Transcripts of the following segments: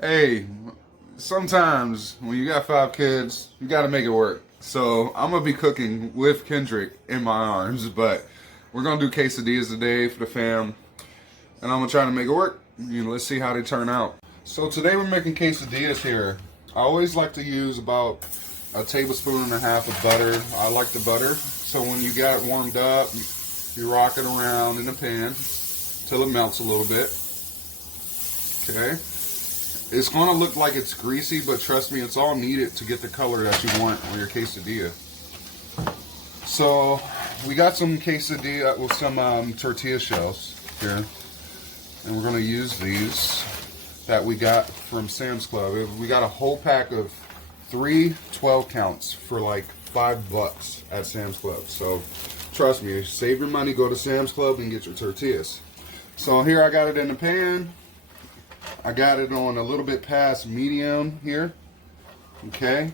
Hey, sometimes when you got 5 kids, you got to make it work. So I'm gonna be cooking with Kendrick in my arms, but we're gonna do quesadillas today for the fam, and I'm gonna try to make it work. Let's see how they turn out. So today we're making quesadillas here. I always like to use about a tablespoon and a half of butter. I like the butter, so when you got it warmed up, you rock it around in the pan till it melts a little bit. Okay. It's going to look like it's greasy, but trust me, it's all needed to get the color that you want on your quesadilla. So we got some quesadilla with some tortilla shells here, and we're going to use these that we got from Sam's Club. We got a whole pack of 3 12 counts for like $5 at Sam's Club. So trust me, save your money, go to Sam's Club and get your tortillas. So here I got it in the pan. I got it on a little bit past medium here. Okay,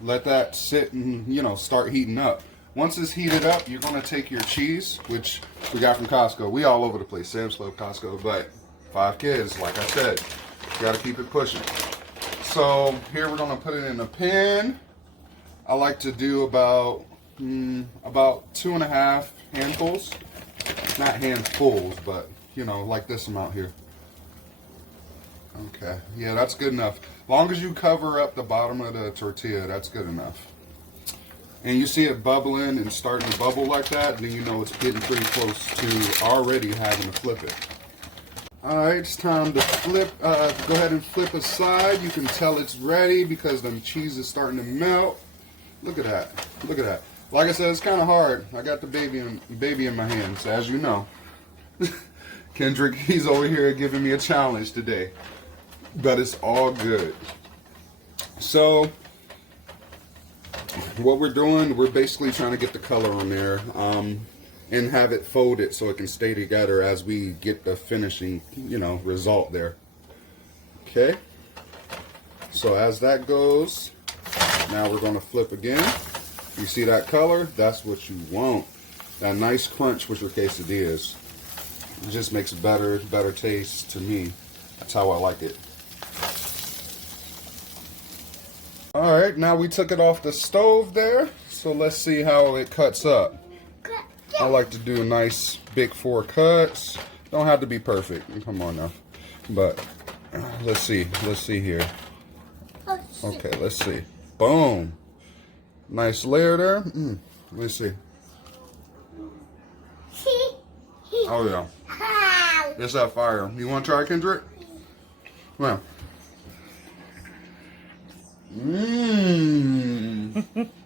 let that sit and start heating up. Once it's heated up, you're going to take your cheese, which we got from Costco. We all over the place, Sam's Club, Costco, but 5 kids, like I said, you got to keep it pushing. So here we're going to put it in a pan. I like to do about 2.5 handfuls, not handfuls, but like this amount here. Okay, yeah, that's good enough. Long as you cover up the bottom of the tortilla, that's good enough. And you see it bubbling and starting to bubble like that, then you know it's getting pretty close to already having to flip it. Alright, it's time to flip. Go ahead and flip aside. You can tell it's ready because the cheese is starting to melt. Look at that. Look at that. Like I said, it's kind of hard. I got the baby in my hands, as you know. Kendrick, he's over here giving me a challenge today. But it's all good. So what we're doing, we're basically trying to get the color on there and have it folded so it can stay together as we get the finishing result there. Okay, so as that goes, now we're going to flip again. You see that color? That's what you want. That nice crunch with your quesadillas. It just makes better taste to me. That's how I like it. Alright, now we took it off the stove there, so let's see how it cuts up. I like to do nice big 4 cuts. Don't have to be perfect, come on now. But let's see here. Okay, let's see. Boom. Nice layer there. Let's see. Oh yeah. It's that fire. You want to try, Kendrick? Come on.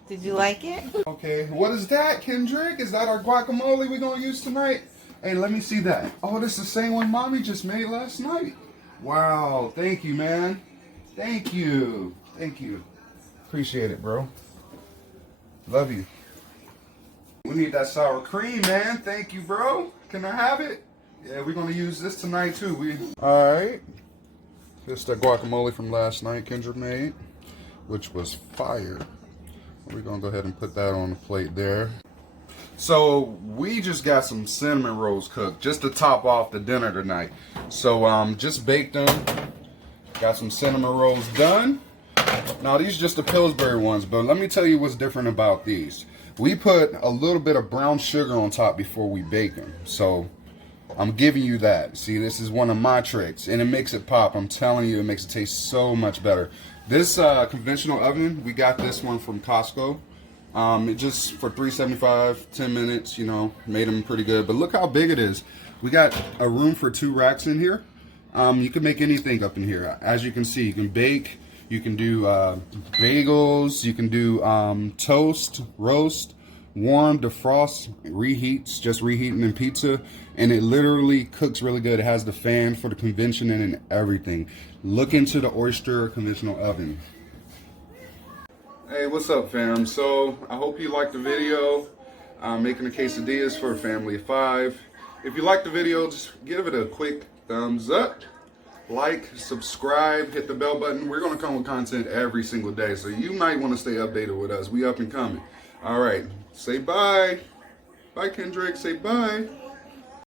Did you like it? Okay, what is that, Kendrick? Is that our guacamole we're going to use tonight? Hey, let me see that. Oh, this is the same one Mommy just made last night. Wow, thank you, man. Thank you. Thank you. Appreciate it, bro. Love you. We need that sour cream, man. Thank you, bro. Can I have it? Yeah, we're going to use this tonight, too. Alright. This is the guacamole from last night Kendrick made, which was fire. We're going to go ahead and put that on the plate there. So we just got some cinnamon rolls cooked just to top off the dinner tonight. So just baked them. Got some cinnamon rolls done. Now these are just the Pillsbury ones, but let me tell you what's different about these. We put a little bit of brown sugar on top before we bake them. So I'm giving you that. See, this is one of my tricks, and it makes it pop. I'm telling you, it makes it taste so much better. This conventional oven, we got this one from Costco. It just for $3.75, 10 minutes, made them pretty good. But look how big it is. We got a room for 2 racks in here. You can make anything up in here. As you can see, you can bake, you can do bagels, you can do toast, roast, warm, defrost, reheats, just reheating in pizza, and it literally cooks really good. It has the fan for the convention and everything. Look into the Oyster conventional oven. Hey, what's up, fam? So I hope you liked the video. Making the quesadillas for a family of 5. If you liked the video, just give it a quick thumbs up, like, subscribe, hit the bell button. We're going to come with content every single day, so you might want to stay updated with us. We up and coming. All right, say bye. Bye, Kendrick. Say bye.